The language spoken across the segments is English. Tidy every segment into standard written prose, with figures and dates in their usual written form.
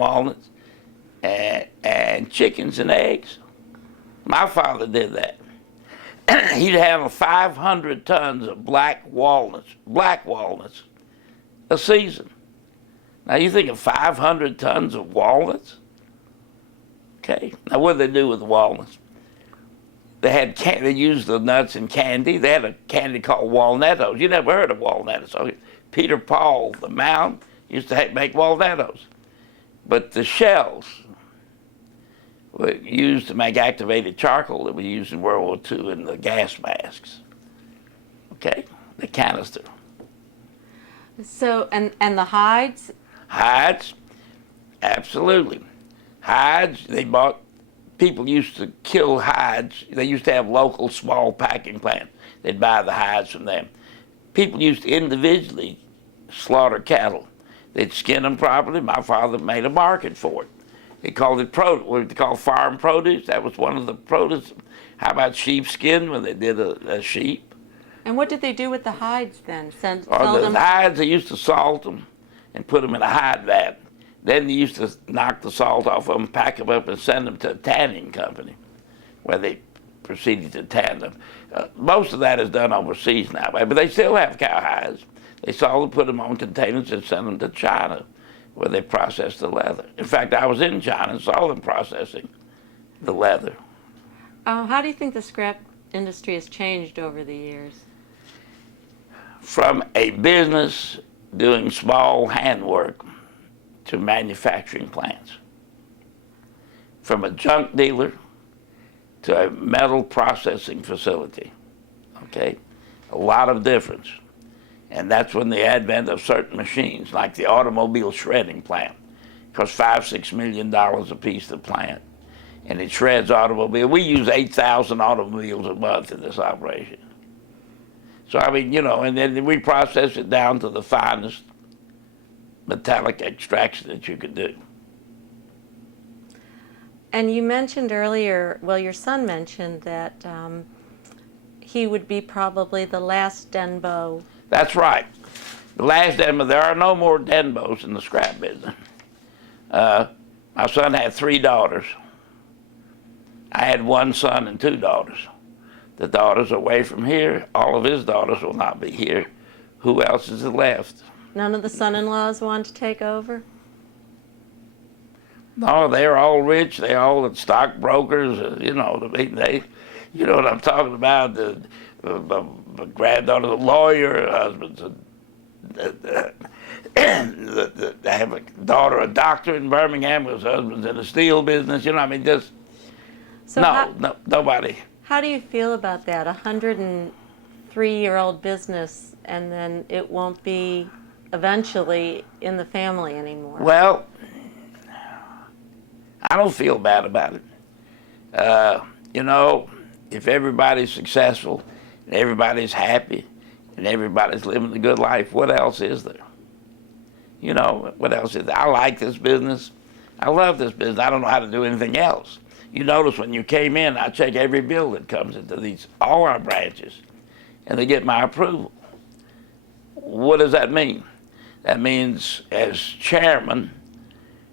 walnuts, and chickens and eggs. My father did that. He'd have 500 tons of black walnuts a season. Now you think of 500 tons of walnuts? Okay, now what did they do with the walnuts? They used the nuts in candy. They had a candy called walnuttos. You never heard of walnuttos. So Peter Paul, the Mound, used to make walnuttos. But the shells were used to make activated charcoal that we used in World War II in the gas masks. Okay, the canister. So, and the hides? Hides, absolutely. Hides, people used to kill hides. They used to have local small packing plants. They'd buy the hides from them. People used to individually slaughter cattle. They'd skin them properly. My father made a market for it. They called it what they call farm produce. That was one of the produce. How about sheepskin when they did a sheep? And what did they do with the hides then? The hides, they used to salt them and put them in a hide vat. Then they used to knock the salt off of them, pack them up, and send them to a tanning company where they proceeded to tan them. Most of that is done overseas now, but they still have cow hides. They salt them, put them on containers, and send them to China where they process the leather. In fact, I was in China and saw them processing the leather. How do you think the scrap industry has changed over the years? From a business doing small handwork to manufacturing plants. From a junk dealer to a metal processing facility. Okay? A lot of difference. And that's when the advent of certain machines, like the automobile shredding plant, costs $5-6 million a piece to plant. And it shreds automobile. We use 8,000 automobiles a month in this operation. So, I mean, and then we process it down to the finest metallic extraction that you could do. And you mentioned earlier, well, your son mentioned that he would be probably the last Denbo. That's right. The last Denbo. There are no more Denbos in the scrap business. My son had 3 daughters. I had 1 son and 2 daughters. The daughters are away from here. All of his daughters will not be here. Who else is left? None of the son-in-laws want to take over? No, they're all rich. They're all stockbrokers. You know what I'm talking about. The granddaughter, the lawyer, husband's I have a daughter, a doctor in Birmingham, whose husband's in the steel business. Nobody. How do you feel about that? 103-year-old business, and then it won't be eventually in the family anymore? Well, I don't feel bad about it. If everybody's successful, and everybody's happy, and everybody's living a good life, what else is there? What else is there? I like this business. I love this business. I don't know how to do anything else. You notice when you came in, I check every bill that comes into all our branches, and they get my approval. What does that mean? That means as chairman,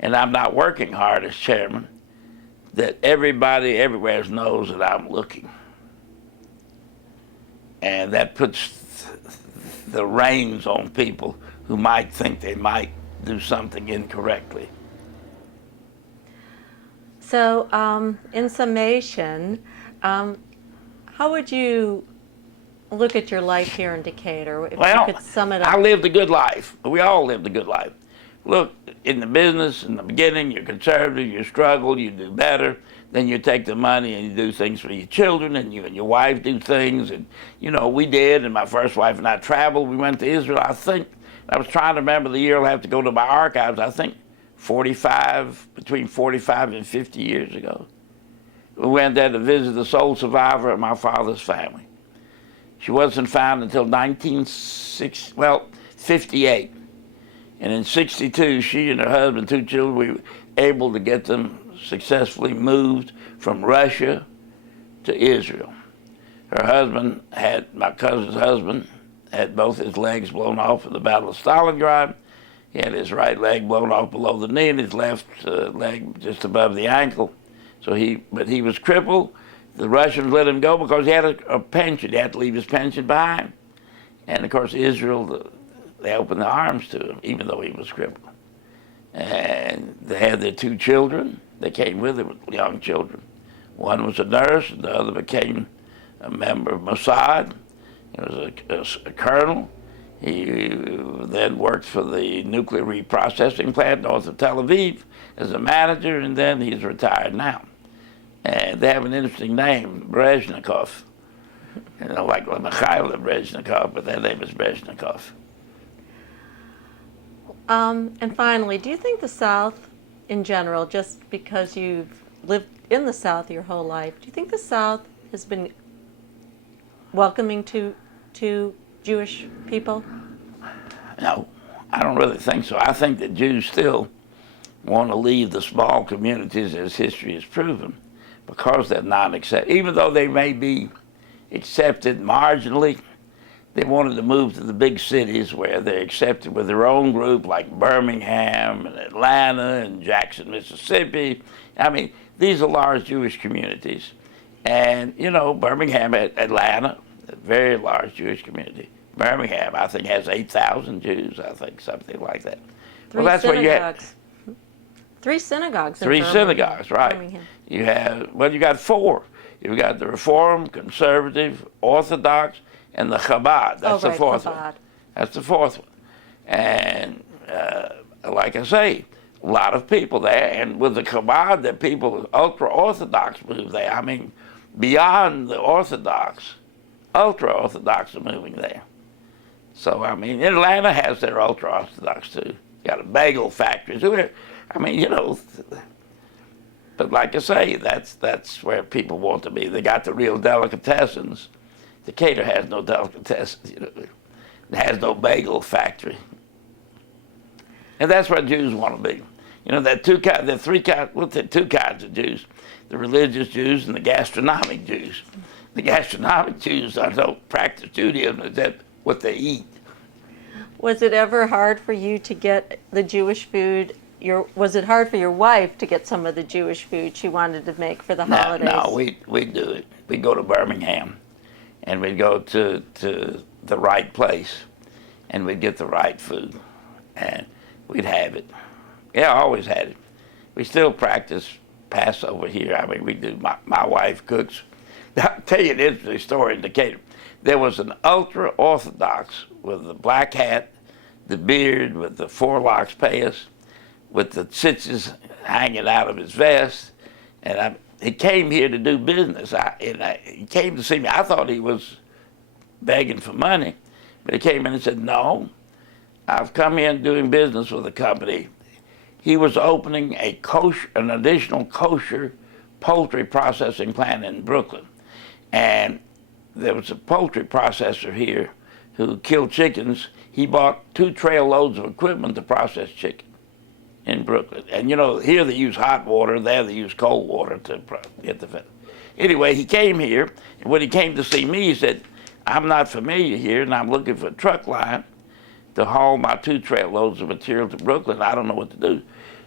and I'm not working hard as chairman, that everybody everywhere knows that I'm looking. And that puts the reins on people who might think they might do something incorrectly. So, in summation, how would you look at your life here in Decatur, if you could sum it up? I lived a good life. We all lived a good life. Look, in the business, in the beginning, you're conservative, you struggle, you do better. Then you take the money and you do things for your children, and you and your wife do things. And, we did, and my first wife and I traveled. We went to Israel, I was trying to remember the year. I'll have to go to my archives. I think between 45 and 50 years ago. We went there to visit the sole survivor of my father's family. She wasn't found until 58. And in 62, she and her husband, 2 children, we were able to get them successfully moved from Russia to Israel. My cousin's husband, had both his legs blown off in the Battle of Stalingrad, He had his right leg blown off below the knee and his left leg just above the ankle. But he was crippled. The Russians let him go because he had a pension. He had to leave his pension behind. And of course, Israel, they opened their arms to him, even though he was crippled. And they had their 2 children. They came with him, young children. One was a nurse, and the other became a member of Mossad. He was a colonel. He then worked for the nuclear reprocessing plant north of Tel Aviv as a manager, and then he's retired now. And they have an interesting name, Brezhnikov. You know, like Mikhail Brezhnikov, but their name is Brezhnikov. And finally, do you think the South in general, just because you've lived in the South your whole life, do you think the South has been welcoming to Jewish people? No, I don't really think so. I think that Jews still want to leave the small communities, as history has proven, because they're not accepted. Even though they may be accepted marginally, they wanted to move to the big cities where they're accepted with their own group, like Birmingham and Atlanta and Jackson, Mississippi. I mean, these are large Jewish communities. And, you know, Birmingham, Atlanta, a very large Jewish community. Birmingham, I think, has 8,000 Jews, I think, something like that. Three well, that's synagogues. What you had. 3 synagogues in Three Birmingham. synagogues, right. Birmingham. You have, well, you got 4. You've got the Reform, Conservative, Orthodox, and the Chabad. That's the 4th Chabad. one. That's the 4th one. And like I say, a lot of people there. And with the Chabad, the people, ultra-Orthodox move there. I mean, beyond the Orthodox, ultra-Orthodox are moving there. So, I mean, Atlanta has their ultra-Orthodox too. Got a bagel factories. I mean, you know, but like I say, that's where people want to be. They got the real delicatessens. Decatur has no delicatessens, you know. It has no bagel factory. And that's where Jews want to be. You know, there are 2 kinds of Jews, the religious Jews and the gastronomic Jews. The gastronomic Jews don't practice Judaism, is that what they eat. Was it ever hard for you to get the Jewish food? Was it hard for your wife to get some of the Jewish food she wanted to make for the holidays? No, we do it. We go to Birmingham, and we go to the right place, and we'd get the right food, and we'd have it. Yeah, I always had it. We still practice Passover here. I mean, we do. My wife cooks. I'll tell you an interesting story in Decatur. There was an ultra-Orthodox with the black hat, the beard, with the 4 locks payas, with the tzitzis hanging out of his vest. And he came here to do business. He came to see me. I thought he was begging for money. But he came in and said, no, I've come here and doing business with a company. He was opening an additional kosher poultry processing plant in Brooklyn. And there was a poultry processor here who killed chickens. He bought 2 trail loads of equipment to process chicken in Brooklyn. And you know, here they use hot water, there they use cold water to get the fat. Anyway, he came here, and when he came to see me, he said, I'm not familiar here, and I'm looking for a truck line to haul my 2 trail loads of material to Brooklyn. I don't know what to do.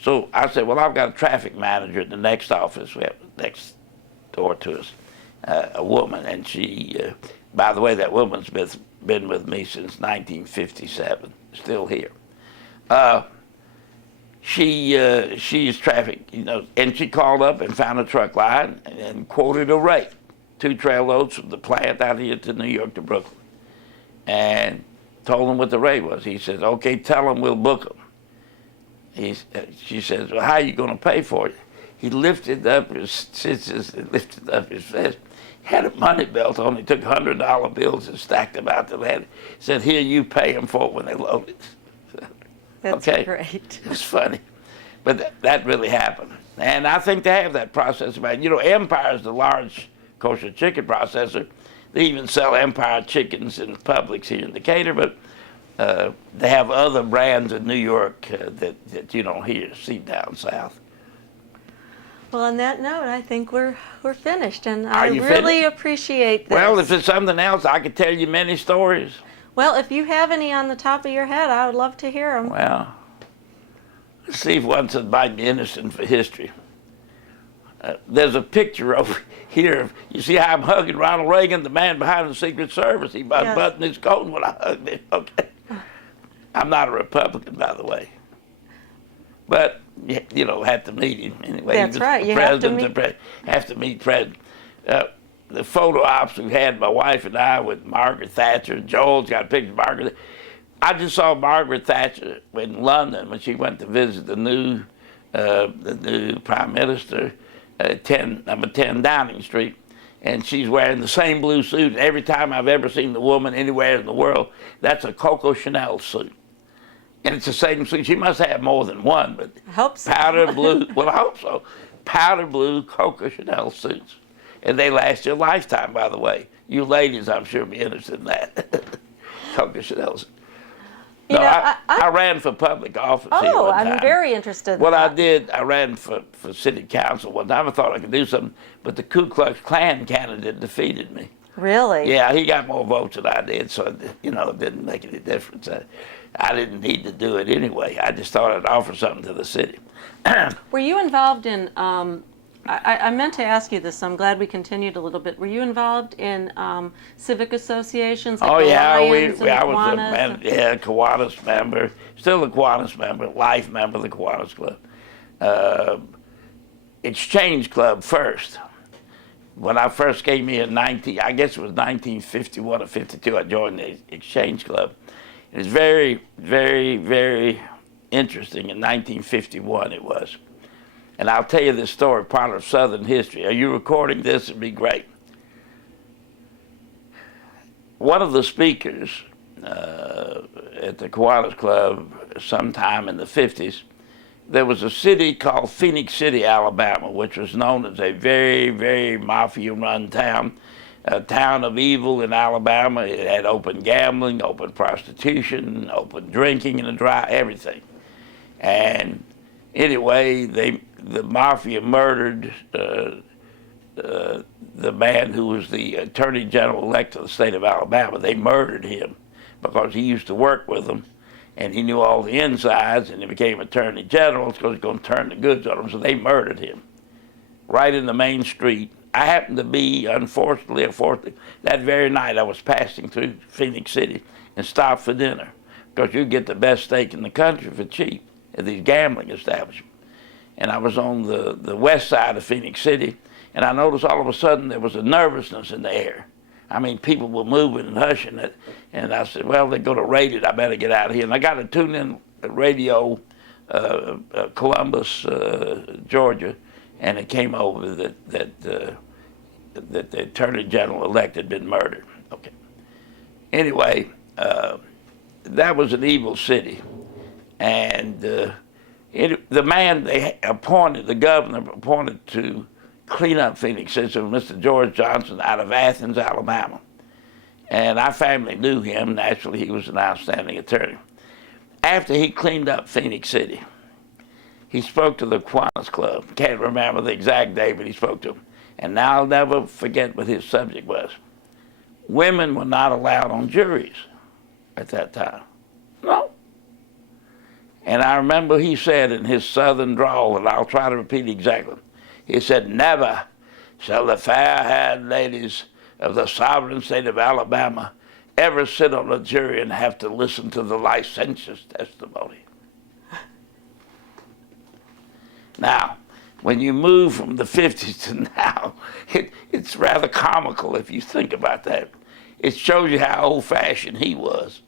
So I said, well, I've got a traffic manager at the next office, we have next door to us, a woman, and she, by the way, that woman's been with me since 1957, still here. She's traffic, you know, and she called up and found a truck line and quoted a rate, 2 trail loads from the plant out here to New York to Brooklyn, and told him what the rate was. He says, okay, tell him we'll book him. She says, well, how are you going to pay for it? He lifted up his scissors and lifted up his vest. He had a money belt on. He took $100 bills and stacked them out to that. He said, here, you pay them for it when they load it. That's okay. great. It's funny. But that really happened. And I think they have that process. You know, Empire is the large kosher chicken processor. They even sell Empire chickens in Publix here in Decatur, but they have other brands in New York that you don't see down south. Well, on that note, I think we're finished, and Are I you really finished? appreciate this. Well, if it's something else, I could tell you many stories. Well, if you have any on the top of your head, I would love to hear them. Well, See if one says might be interesting for history. There's a picture over here. You see how I'm hugging Ronald Reagan, the man behind the Secret Service. He unbuttoned his coat when I hugged him. Okay. I'm not a Republican, by the way. But, you know, have to meet him anyway. That's right. You have to meet president. The photo ops we had, my wife and I, with Margaret Thatcher. Joel's got a picture of Margaret. I just saw Margaret Thatcher in London when she went to visit the new prime minister, number 10 Downing Street, and she's wearing the same blue suit. And every time I've ever seen the woman anywhere in the world, that's a Coco Chanel suit. And it's the same suit. She must have more than one, but I hope so. Powder blue, well, I hope so. Powder blue Coco Chanel suits. And they last you a lifetime, by the way. You ladies, I'm sure, be interested in that. Coco Chanel suits. No, I ran for public office here Oh, one I'm time. very interested in What I that. did, I ran for city council one time. I thought I could do something, but the Ku Klux Klan candidate defeated me. Really? Yeah, he got more votes than I did, so you know, it didn't make any difference. I didn't need to do it anyway. I just thought I'd offer something to the city. Were you involved in, I meant to ask you this, so I'm glad we continued a little bit. Were you involved in civic associations like the Lions and the I was Kiwanis? Kiwanis member, still a Kiwanis member, life member of the Kiwanis Club. Exchange Club first. When I first came here in I guess it was 1951 or 52, I joined the Exchange Club. It was very, very, very interesting. In 1951 it was. And I'll tell you this story, part of Southern history. Are you recording this? It'd be great. One of the speakers at the Kiwanis Club sometime in the 50s, there was a city called Phoenix City, Alabama, which was known as a very, very mafia-run town, a town of evil in Alabama. It had open gambling, open prostitution, open drinking in the dry, everything. And anyway, the mafia murdered the man who was the attorney general elect of the state of Alabama. They murdered him because he used to work with them, and he knew all the insides, and he became attorney general because he was going to turn the goods on them, so they murdered him right in the main street. I happened to be, unfortunately, that very night I was passing through Phoenix City and stopped for dinner because you get the best steak in the country for cheap at these gambling establishments. And I was on the west side of Phoenix City, and I noticed all of a sudden there was a nervousness in the air. I mean, people were moving and hushing it, and I said, well, they're going to raid it. I better get out of here. And I got to tune in radio, Columbus, Georgia, and it came over that the attorney general elect had been murdered. Okay. Anyway, that was an evil city, and the man they appointed, the governor appointed to clean up Phoenix City, was Mr. George Johnson out of Athens, Alabama. And our family knew him. Naturally, he was an outstanding attorney. After he cleaned up Phoenix City, he spoke to the Kiwanis Club. Can't remember the exact day, but he spoke to them. And now I'll never forget what his subject was. Women were not allowed on juries at that time. No. And I remember he said in his southern drawl, and I'll try to repeat exactly, he said, never shall the fair-haired ladies of the sovereign state of Alabama ever sit on a jury and have to listen to the licentious testimony. Now, when you move from the 50s to now, it's rather comical if you think about that. It shows you how old-fashioned he was.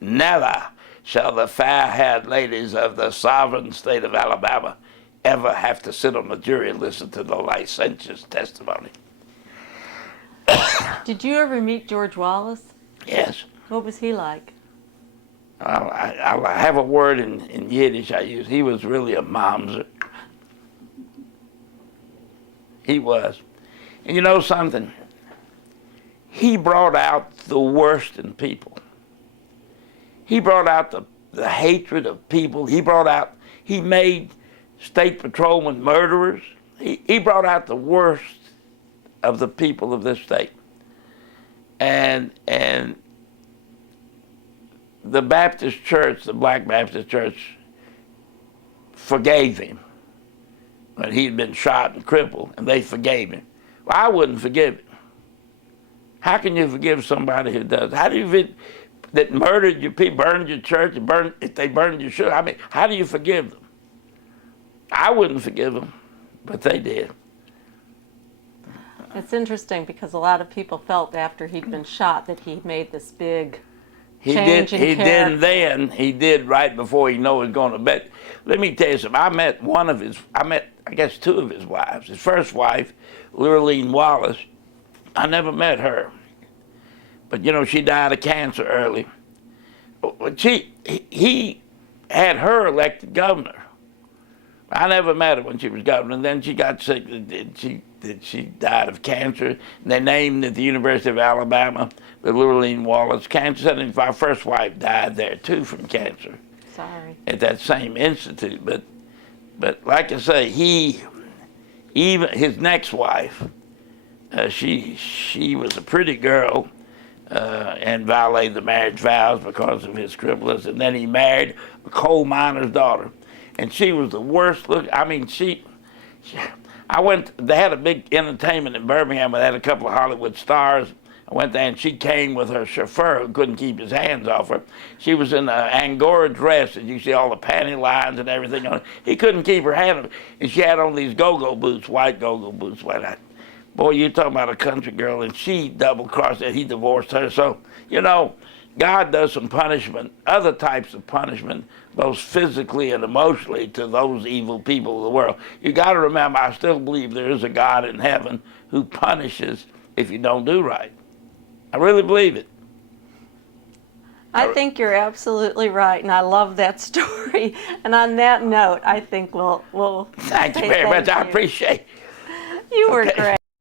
Never shall the fair-haired ladies of the sovereign state of Alabama ever have to sit on the jury and listen to the licentious testimony. Did you ever meet George Wallace? Yes. What was he like? I have a word in Yiddish I use. He was really a mamzer. He was. And you know something? He brought out the worst in people. He brought out the hatred of people. He made state patrolmen murderers. He brought out the worst of the people of this state. And the Baptist church, the Black Baptist church, forgave him when he'd been shot and crippled, and they forgave him. Well, I wouldn't forgive him. How can you forgive somebody who does? How do you that murdered your people, burned your church, and if they burned your church? I mean, how do you forgive them? I wouldn't forgive them, but they did. It's interesting because a lot of people felt after he'd been shot that he made this big change in character. He didn't then. He did right before he knew he was going to bet. Let me tell you something. I met I guess two of his wives. His first wife, Lurleen Wallace, I never met her. But, you know, she died of cancer early. He had her elected governor. I never met her when she was governor. And then she got sick. She died of cancer. And they named at the University of Alabama the Lurleen Wallace Cancer Center. And my first wife died there, too, from cancer. Sorry. At that same institute. But like I say, even his next wife, she was a pretty girl and violated the marriage vows because of his crippleness. And then he married a coal miner's daughter. And she was the worst look. I mean, they had a big entertainment in Birmingham. They had a couple of Hollywood stars. I went there and she came with her chauffeur who couldn't keep his hands off her. She was in an Angora dress, and you see all the panty lines and everything on it. He couldn't keep her hand on, and she had on these go-go boots, white go-go boots. Boy, you're talking about a country girl, and she double-crossed it. He divorced her. So, you know, God does some punishment, other types of punishment, both physically and emotionally, to those evil people of the world. You got to remember, I still believe there is a God in heaven who punishes if you don't do right. I really believe it. I think you're absolutely right, and I love that story. And on that note, I think we'll Thank you very much. I appreciate it. You were great.